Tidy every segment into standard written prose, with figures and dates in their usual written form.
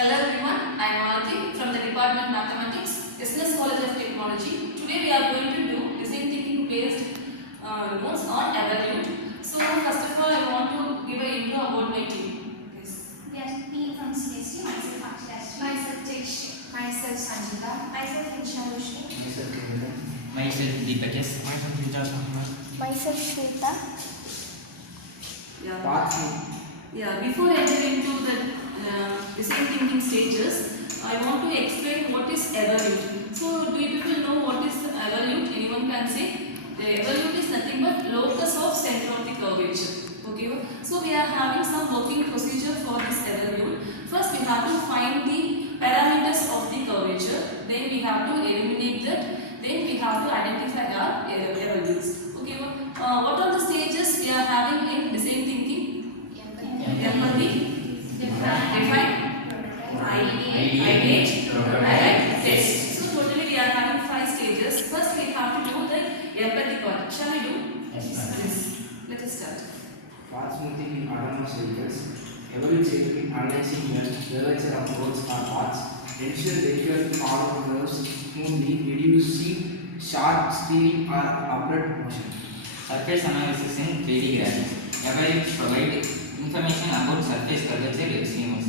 Hello everyone, I am Malati from the Department of Mathematics, SNS College of Technology. Today we are going to do design thinking based notes on evaluate. So first of all I want to give an intro about my team. Yes. Yes, me from CST, myself Akshashri, myself Jaysh, myself Sanjita, myself Vishalushri, myself Kevin, myself Deepakesh, myself Vijay Ahmed. myself Shweta. Before entering into the design thinking stages, I want to explain what is evaluate. So do you people know what is evaluate? Anyone can say? The evaluate is nothing but locus of center of the curvature. Okay. So we are having some working procedure for this evaluate. First we have to find the parameters of the curvature. Then we have to eliminate that. Then we have to identify our evaluates. Okay. What are the stages we are having in design thinking? Empathy, define, ideate, prototype, test. So totally we are having 5 stages. First we have to do the empathy part. Shall we do? Yes. Let us start. Path smoothing in autonomous vehicles. Evaluate in analyzing the curvature of roads or paths. Ensure vehicle follow curves smoothly, reducing sharp steering or upward motion. surface analysis in 3D graphics. Evaluates provide information about surface curvature extremes,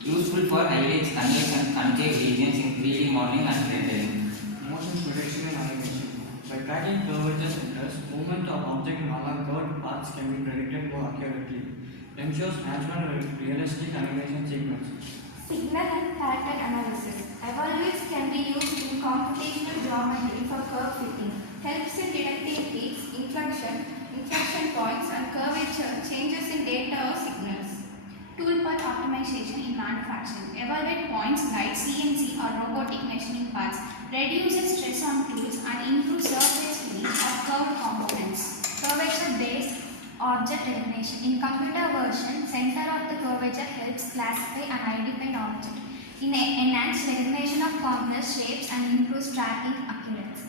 useful for highlights, convex and concave regions in 3D modeling and rendering. Motion prediction and animation. By tracking curvature centers, movement of object along curved paths can be predicted more accurately. Ensures natural and realistic animation sequences. Signal and character analysis. Evaluates can be used in computational geometry for curve fitting. Helps in detecting peaks, inflection points, and curvature changes in data or signals. Toolpath optimization in manufacturing. Evaluate points like CNC or robotic machining paths. Reduces stress on tools and improves surface finish of curved components. Curvature-based object recognition. In computer version, center of the curvature helps classify and identify an object. Enhance recognition of complex shapes and improves tracking accuracy.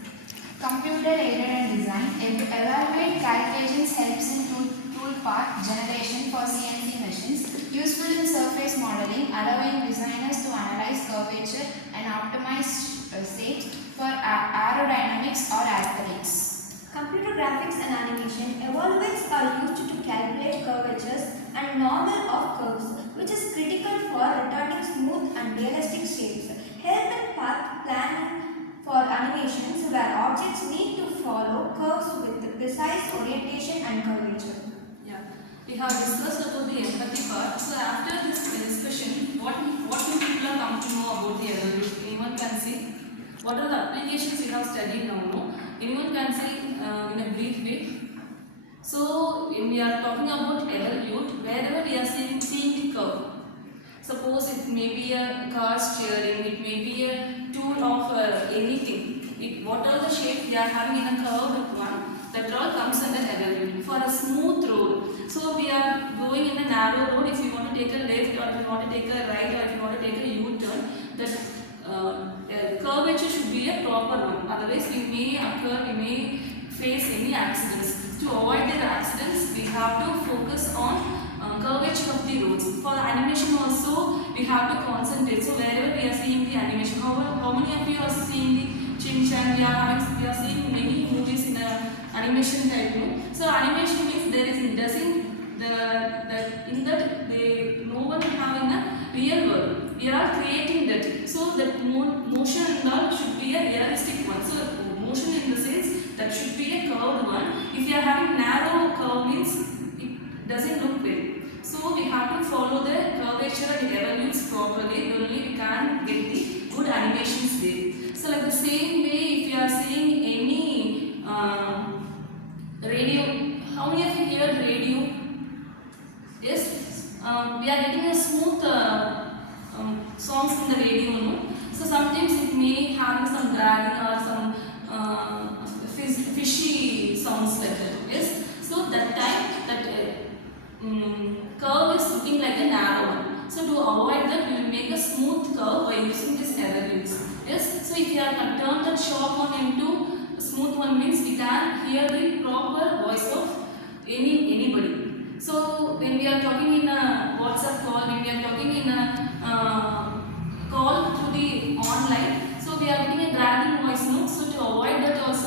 Computer aided and design. Evaluate calculations helps in tool part generation for CNC machines. Useful in surface modeling, allowing designers to analyze curvature and optimize shapes for aerodynamics or aesthetics. Computer graphics and animation. Evaluates are used to calculate curvatures and normal of curves, which is critical for returning smooth and realistic shapes. Help in path planning for animations where objects need to follow curves with precise orientation and curvature. Yeah. We have discussed about the empathy part. So after this discussion, what do people have come to know about the evaluate? Anyone can say? What are the applications we have studied now? No? Anyone can say in a brief way? So when we are talking about evaluate, wherever we are seeing the curve. Suppose it may be a car steering, it may be a tool of anything. Whatever the shape we are having in a curved one, that all comes under evaluate. For a smooth road, so we are going in a narrow road. If you want to take a left, or if you want to take a right, or if you want to take a U-turn, the curvature should be a proper one. Otherwise, we may face any accidents. To avoid the accidents, we have to focus on curvature of the roads. For the animation also, we have to concentrate. So wherever we are seeing the animation, how many of you are seeing the Chin Chan? We are seeing many movies in the animation type. No? So animation means there is in that no one have in a real world. We are creating that. So that motion and all should be a realistic one. So motion in the sense that should be a curved one. If you are having narrow curve means it doesn't look well. So we have to follow the curvature and evaluates properly, only we can get the good animations there. So like the same way, if you are seeing any radio, how many of you heard radio? Yes, we are getting a smooth songs in the radio. No? So sometimes it may have some dragging or some fishy sounds like that. Yes, so that time that curve is looking like a narrow one. So to avoid that, we will make a smooth curve by using these evaluates. Yes. So if you have turned that sharp one into a smooth one means we can hear the proper voice of anybody. So when we are talking in a WhatsApp call, when we are talking in a be online. So we are getting a dragging voice note. So to avoid that also